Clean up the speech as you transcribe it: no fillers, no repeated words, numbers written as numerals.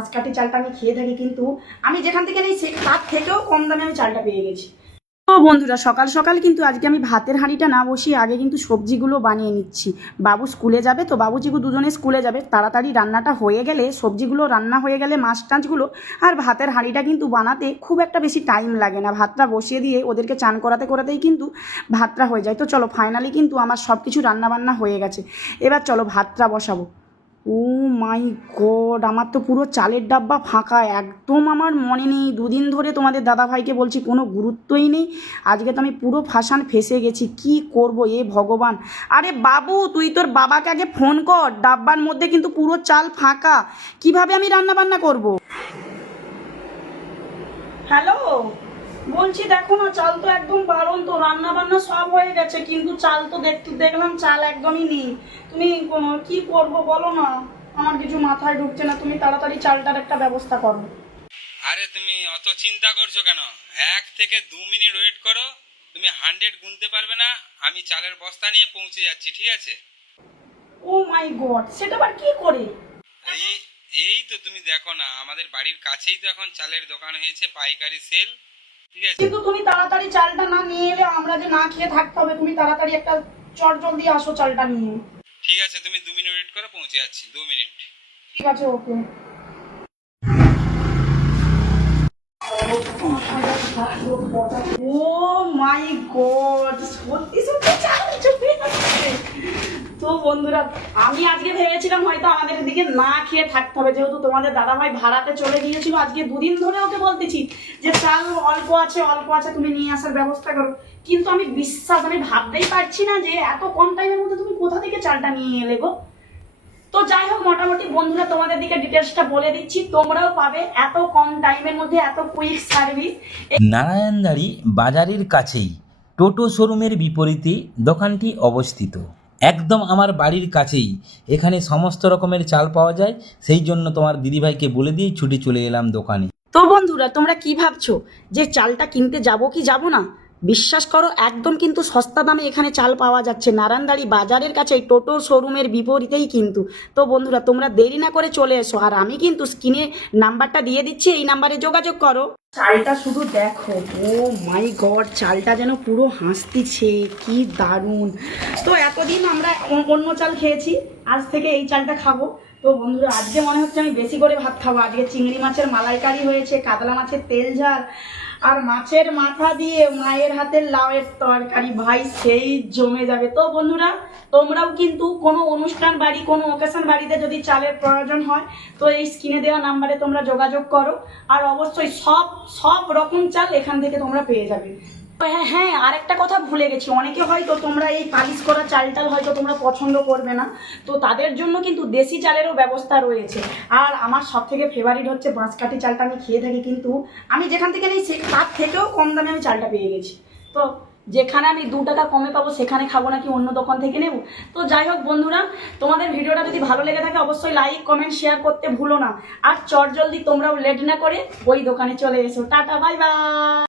বাঁশকাঠি চালটা আমি খেয়ে থাকি, কিন্তু আমি যেখান থেকে নিই তার থেকেও কম দামে আমি চালটা পেয়ে গেছি। তো বন্ধুরা, সকাল সকাল কিন্তু আজকে আমি ভাতের হাঁড়িটা না বসিয়ে আগে কিন্তু সবজিগুলো বানিয়ে নিচ্ছি। বাবু স্কুলে যাবে, তো বাবুজিগু দুজনে স্কুলে যাবে, তাড়াতাড়ি রান্নাটা হয়ে গেলে, সবজিগুলো রান্না হয়ে গেলে, মাছ টাছগুলো আর ভাতের হাঁড়িটা কিন্তু বানাতে খুব একটা বেশি টাইম লাগে না। ভাতটা বসিয়ে দিয়ে ওদেরকে চান করাতে করাতেই কিন্তু ভাতটা হয়ে যায়। তো চলো, ফাইনালি কিন্তু আমার সব কিছু রান্নাবান্না হয়ে গেছে। এবার চলো ভাতটা বসাবো। ও মাই গড, আমার তো পুরো চালের ডাব্বা ফাঁকা, একদম আমার মনে নেই। দুদিন ধরে তোমাদের দাদাভাইকে বলছি, কোনো গুরুত্বই নেই। আজকে তো আমি পুরো ফেসে গেছি, কি করব এ ভগবান। আরে বাবু, তুই তোর বাবাকে আগে ফোন কর, ডাব্বার মধ্যে কিন্তু পুরো চাল ফাঁকা, কিভাবে আমি রান্না বান্না করব? হ্যালো, বলছি দেখো না, চাল তো একদম বারণ, তো রান্না বান্না সব হয়ে গেছে, কিন্তু চাল তো দেখলাম চাল একদমই নেই। তুমি কি করব বলো না, আমার কিছু মাথায় ঢুকছে না। তুমি তাড়াতাড়ি চালটার একটা ব্যবস্থা করো। আরে তুমি অত চিন্তা করছো কেন? 1 থেকে 2 মিনিট ওয়েট করো। তুমি 100 গুনতে পারবে না, আমি চালের বস্তা নিয়ে পৌঁছে যাচ্ছি, ঠিক আছে? ও মাই গড, সেটা আবার কি করে? এই এই তো তুমি দেখো না, আমাদের বাড়ির কাছেই তো এখন চালের দোকান হয়েছে, পাইকারি সেল, ঠিক আছে? কিন্তু তুমি তাড়াতাড়ি চালটা না নিয়ে এলে আমরা যে না খেয়ে থাকতে হবে। তুমি তাড়াতাড়ি একটা চট জলদি আসো চালটা নিয়ে। ঠিক আছে, তুমি 2 মিনিট ওয়েট করো, পৌঁছে যাচ্ছি, 2 মিনিট। ঠিক আছে, ওকে। ও মাই গড, সত্যি সত্যি চাল চলে আসছে। তো বন্ধুরা, আমি আজকে ভেবেছিলাম হয়তো আমাদের দিকে না খেয়ে থাকতে হবে, যেহেতু তোমাদের দাদাভাই ভাড়াতে চলে গিয়েছিল। আজকে দুদিন ধরে ওকে বলতেছি যে চাল অল্প আছে, তুমি নিয়ে আসার ব্যবস্থা করো। কিন্তু আমি ভাবতেই পারছি না যে এত কম টাইমের মধ্যে তুমি কোথা থেকে চালটা নিয়ে এলে গো। তো যাই হোক, মোটামুটি বন্ধুরা তোমাদের দিকে ডিটেলসটা বলে দিচ্ছি, তোমরাও পাবে এত কম টাইমের মধ্যে এত কুইক সার্ভিস। নারায়ণদাড়ি বাজারের কাছেই টোটো শোরুমের বিপরীতে দোকানটি অবস্থিত। একদম আমার বাড়ির কাছেই এখানে সমস্ত রকমের চাল পাওয়া যায়, সেই জন্য তোমার দিদিভাইকে বলে দিয়েই ছুটে চলে এলাম দোকানে। তো বন্ধুরা, তোমরা কি ভাবছো যে চালটা কিনতে যাব কি যাব না? বিশ্বাস করো, একদম কিন্তু সস্তা দামে এখানে চাল পাওয়া যাচ্ছে। নারায়ণদাড়ি বাজারের কাছে টোটো শোরুমের বিপরীতেই কিন্তু। তো বন্ধুরা, তোমরা দেরি না করে চলে এসো, আর আমি কিন্তু স্ক্রিনে নাম্বারটা দিয়ে দিচ্ছি, এই নাম্বারে যোগাযোগ করো। চালটা শুধু দেখো, ও মাই গড, চালটা যেন পুরো হাসতিছে, কি দারুণ। তো এতদিন আমরা অন্য চাল খেয়েছি, আজ থেকে এই চালটা খাবো। তো বন্ধুরা, আজকে মনে হচ্ছে আমি বেশি করে ভাত খাবো। আজকে চিংড়ি মাছের মালাইকারি হয়েছে, কাতলা মাছের তেল ঝাল, আর মাছের মাথা দিয়ে মায়ের হাতের লাউয়ের তরকারি, ভাই সেই জমে যাবে। তো বন্ধুরা, তোমরাও কিন্তু কোনো অনুষ্ঠান বাড়ি, কোনো ওকেশন বাড়িতে যদি চালের প্রয়োজন হয়, তো এই স্ক্রিনে দেওয়া নাম্বারে তোমরা যোগাযোগ করো। আর অবশ্যই সব রকম চাল এখান থেকে তোমরা পেয়ে যাবে। হ্যাঁ, আরেকটা কথা ভুলে গেছি, অনেকে হয়তো তোমরা এই পালিশ করা চালটাল হয়তো তোমরা পছন্দ করবে না, তো তাদের জন্য কিন্তু দেশি চালেরও ব্যবস্থা রয়েছে। আর আমার সব থেকে ফেভারিট হচ্ছে বাঁশকাঠি চালটা, আমি খেয়ে থাকি, কিন্তু আমি যেখান থেকে নিই তার থেকেও কম দামে আমি চালটা পেয়ে গেছি। তো যেখানে আমি 2 টাকা কমে পাবো সেখানে খাবো নাকি অন্য দোকান থেকে নেব? তো যাই হোক বন্ধুরা, তোমাদের ভিডিওটা যদি ভালো লেগে থাকে অবশ্যই লাইক কমেন্ট শেয়ার করতে ভুলো না। আর চট জলদি তোমরাও লেট না করে ওই দোকানে চলে এসো। Tata, bye bye.